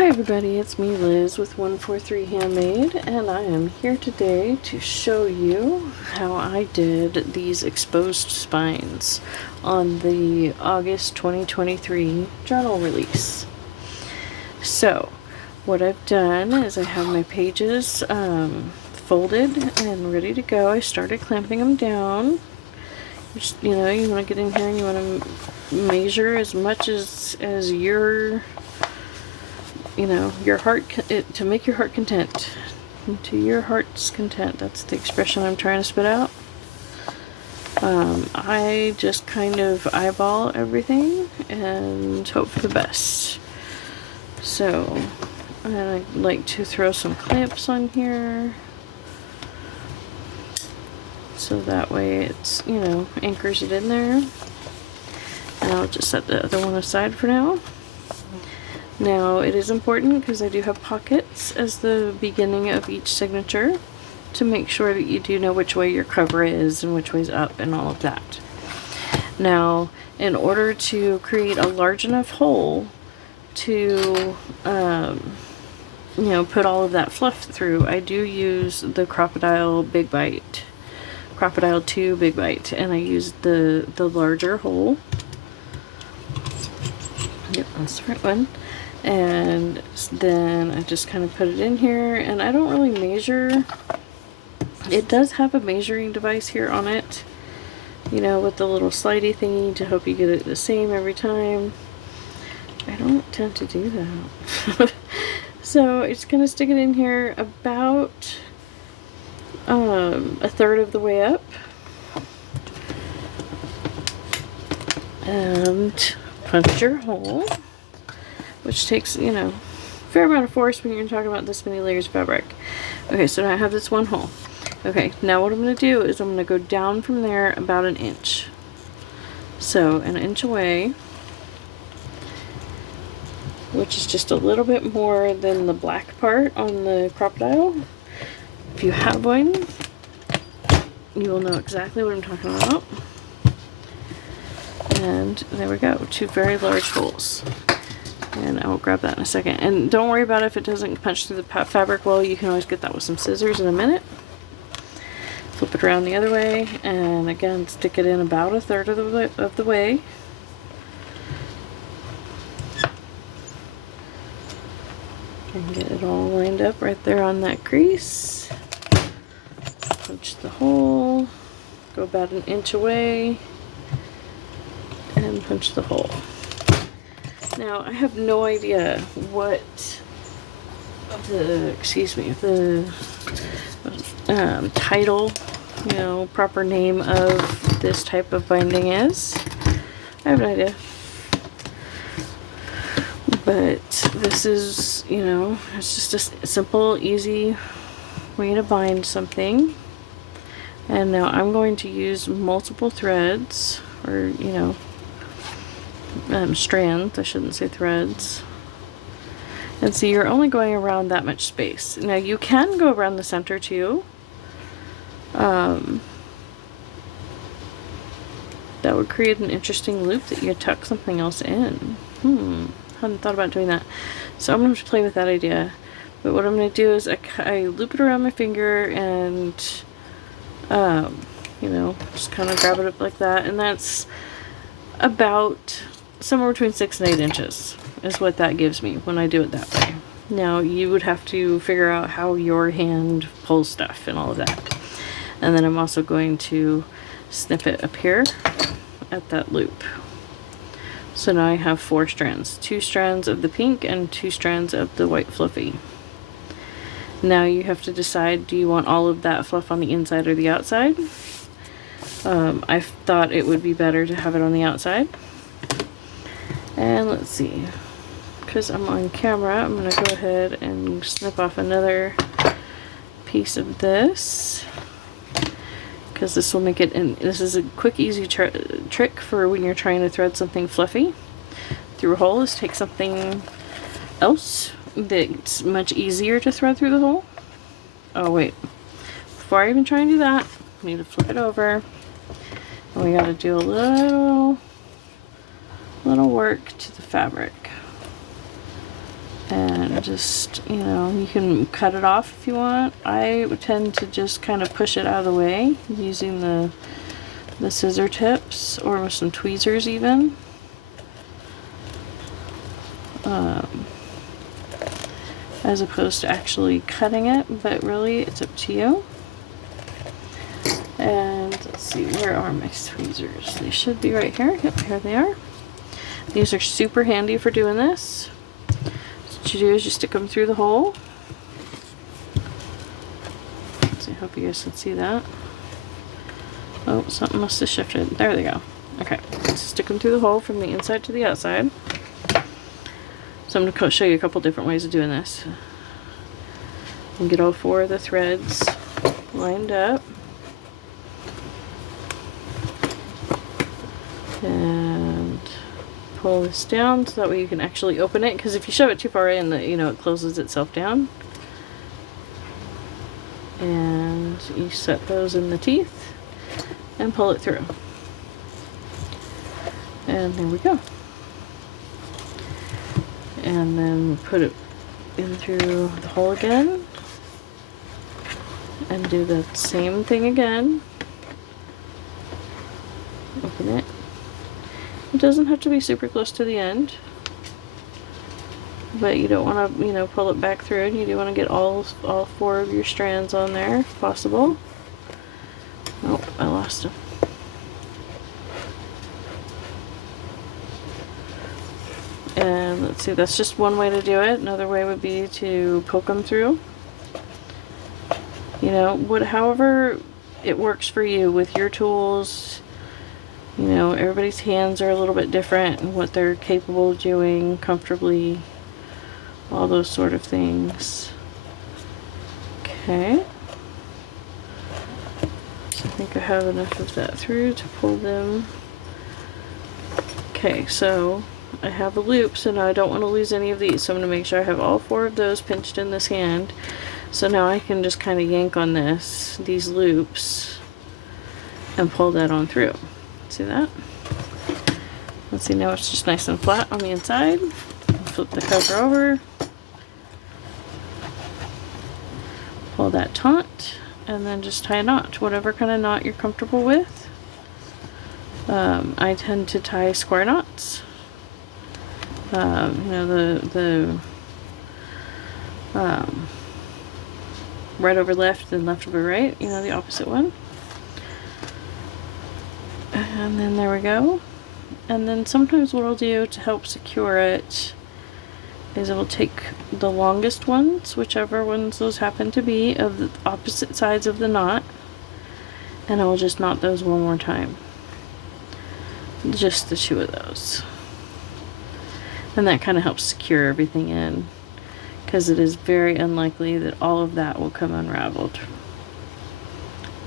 Hi everybody, it's me Liz with 143 Handmade, and I am here today to show you how I did these exposed spines on the August 2023 journal release. So what I've done is I have my pages folded and ready to go. I started clamping them down. Just, you want to get in here and you want to measure as much as your your heart, to make your heart content, to your heart's content. That's the expression I'm trying to spit out. I just kind of eyeball everything and hope for the best. So I like to throw some clamps on here, so that way it's, anchors it in there. And I'll just set the other one aside for now. Now, it is important, because I do have pockets as the beginning of each signature, to make sure that you do know which way your cover is and which way's up and all of that. Now, in order to create a large enough hole to, put all of that fluff through, I do use the Crocodile Big Bite, Crocodile 2 Big Bite, and I used the larger hole. Yep, that's the right one. And then I just kind of put it in here, and I don't really measure. It does have a measuring device here on it, with the little slidey thingy to help you get it the same every time. I don't tend to do that. So it's gonna stick it in here about a third of the way up, and punch your hole, which takes, fair amount of force when you're talking about this many layers of fabric. Okay, so now I have this one hole. Okay, now what I'm going to do is I'm going to go down from there about an inch. So an inch away, which is just a little bit more than the black part on the crocodile. If you have one, you will know exactly what I'm talking about. And there we go, two very large holes. And I will grab that in a second. And don't worry about if it doesn't punch through the fabric well. You can always get that with some scissors in a minute. Flip it around the other way, and again, stick it in about a third of the way. And get it all lined up right there on that crease. Punch the hole. Go about an inch away. And punch the hole. Now, I have no idea what the title, proper name of this type of binding is. I have no idea. But this is, it's just a simple, easy way to bind something. And now I'm going to use multiple threads, or, strands, I shouldn't say threads. And so you're only going around that much space. Now you can go around the center too. That would create an interesting loop that you tuck something else in. Hadn't thought about doing that. So I'm going to play with that idea. But what I'm going to do is I loop it around my finger and, just kind of grab it up like that. And that's about somewhere between 6 and 8 inches is what that gives me when I do it that way. Now you would have to figure out how your hand pulls stuff and all of that. And then I'm also going to snip it up here at that loop. So now I have 4 strands. 2 strands of the pink and 2 strands of the white fluffy. Now you have to decide, do you want all of that fluff on the inside or the outside? I thought it would be better to have it on the outside. And let's see, because I'm on camera, I'm going to go ahead and snip off another piece of this, because this will make it, and this is a quick, easy trick for when you're trying to thread something fluffy through a hole, is take something else that's much easier to thread through the hole. Oh wait, before I even try and do that, I need to flip it over. And we got to do a little work to the fabric. And just, you know, you can cut it off if you want. I would tend to just kind of push it out of the way using the scissor tips or with some tweezers even. As opposed to actually cutting it, but really it's up to you. And let's see, where are my tweezers? They should be right here. Yep, here they are. These are super handy for doing this. What you do is you stick them through the hole. So I hope you guys can see that. Oh, something must have shifted. There they go. Okay, so stick them through the hole from the inside to the outside. So I'm going to show you a couple different ways of doing this. And get all 4 of the threads lined up. And pull this down so that way you can actually open it, because if you shove it too far in, you know, it closes itself down. And you set those in the teeth and pull it through. And there we go. And then put it in through the hole again and do the same thing again. Open it. It doesn't have to be super close to the end, but you don't want to, you know, pull it back through, and you do want to get all 4 of your strands on there if possible. Oh, I lost them. And let's see, that's just one way to do it. Another way would be to poke them through. You know, however it works for you with your tools. You know, everybody's hands are a little bit different and what they're capable of doing comfortably. All those sort of things. Okay. So I think I have enough of that through to pull them. Okay, so I have a loop, so now I don't want to lose any of these, so I'm going to make sure I have all 4 of those pinched in this hand. So now I can just kind of yank on these loops and pull that on through. See that? Let's see, now it's just nice and flat on the inside. Flip the cover over, pull that taut, and then just tie a knot, whatever kind of knot you're comfortable with. I tend to tie square knots. You know, the right over left and left over right, you know, the opposite one. And then there we go. And then sometimes what I'll do to help secure it is I will take the longest ones, whichever ones those happen to be, of the opposite sides of the knot, and I will just knot those one more time. Just the 2 of those. And that kind of helps secure everything in, because it is very unlikely that all of that will come unraveled.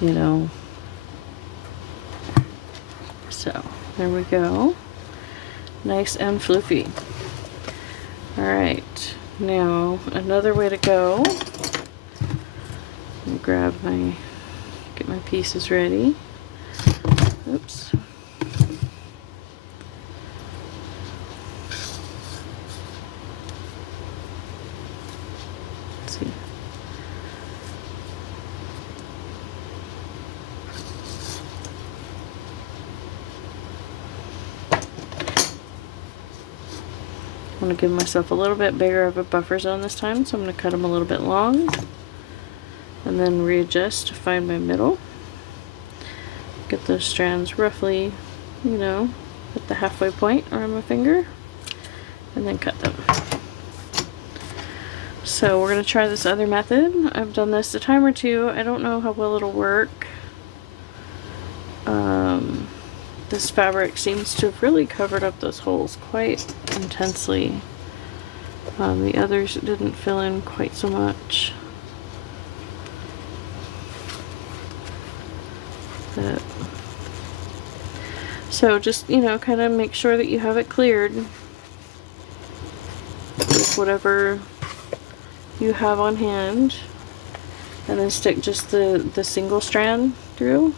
You know. So, there we go. Nice and floofy. Alright, now another way to go. Let me get my pieces ready. Oops. Let's see. I want to give myself a little bit bigger of a buffer zone this time, so I'm going to cut them a little bit long and then readjust to find my middle. Get those strands roughly, you know, at the halfway point around my finger, and then cut them. So we're going to try this other method. I've done this a time or two. I don't know how well it'll work. This fabric seems to have really covered up those holes quite intensely. The others didn't fill in quite so much. But, so just, you know, kind of make sure that you have it cleared with whatever you have on hand, and then stick just the single strand through.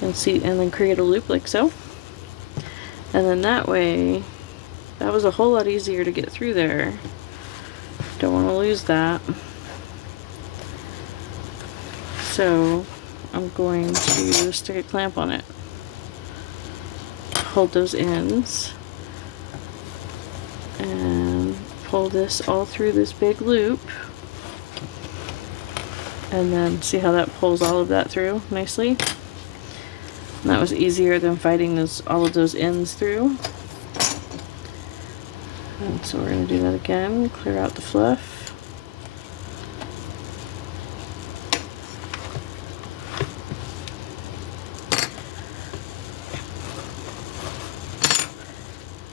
And then create a loop like so, and then that way That was a whole lot easier to get through there. Don't want to lose that. So I'm going to stick a clamp on it. Hold those ends. And pull this all through this big loop. And then see how that pulls all of that through nicely? And that was easier than fighting all of those ends through. And so we're going to do that again, clear out the fluff.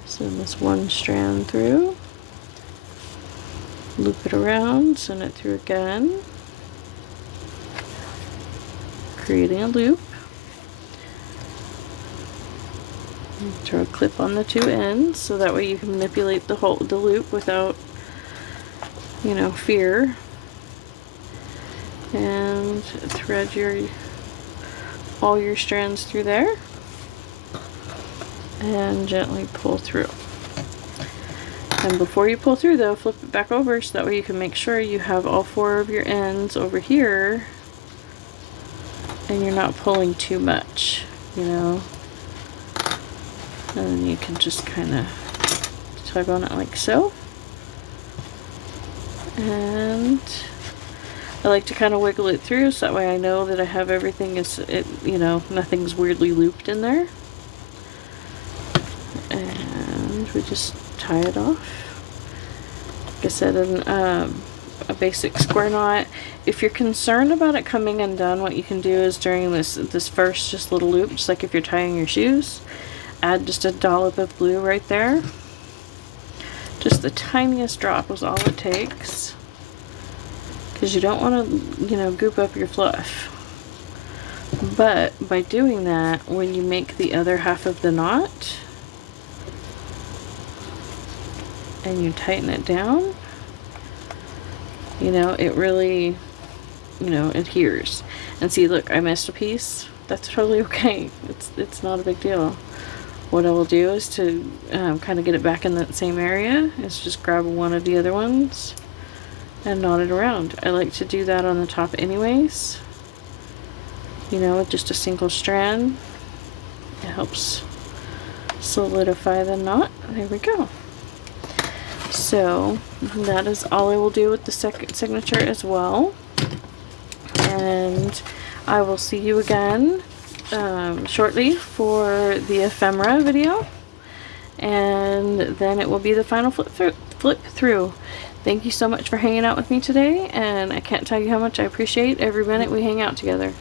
Send this one strand through, loop it around, send it through again, creating a loop. Throw a clip on the two ends so that way you can manipulate the loop without, you know, fear. And thread all your strands through there and gently pull through. And before you pull through though, flip it back over so that way you can make sure you have all 4 of your ends over here and you're not pulling too much, you know. And then you can just kind of tug on it like so. And I like to kind of wiggle it through so that way I know that I have everything you know, nothing's weirdly looped in there. And we just tie it off. Like I said, a basic square knot. If you're concerned about it coming undone, what you can do is during this first just little loop, just like if you're tying your shoes, add just a dollop of glue right there. Just the tiniest drop is all it takes, because you don't want to, you know, goop up your fluff. But by doing that, when you make the other half of the knot and you tighten it down, you know, it really, you know, adheres. And see, look, I missed a piece. That's totally okay. It's not a big deal. What I will do is to kind of get it back in that same area is just grab one of the other ones and knot it around. I like to do that on the top anyways, you know, with just a single strand. It helps solidify the knot. There we go. So that is all I will do with the second signature as well. And I will see you again shortly for the ephemera video, and then it will be the final flip through. Thank you so much for hanging out with me today, and I can't tell you how much I appreciate every minute we hang out together.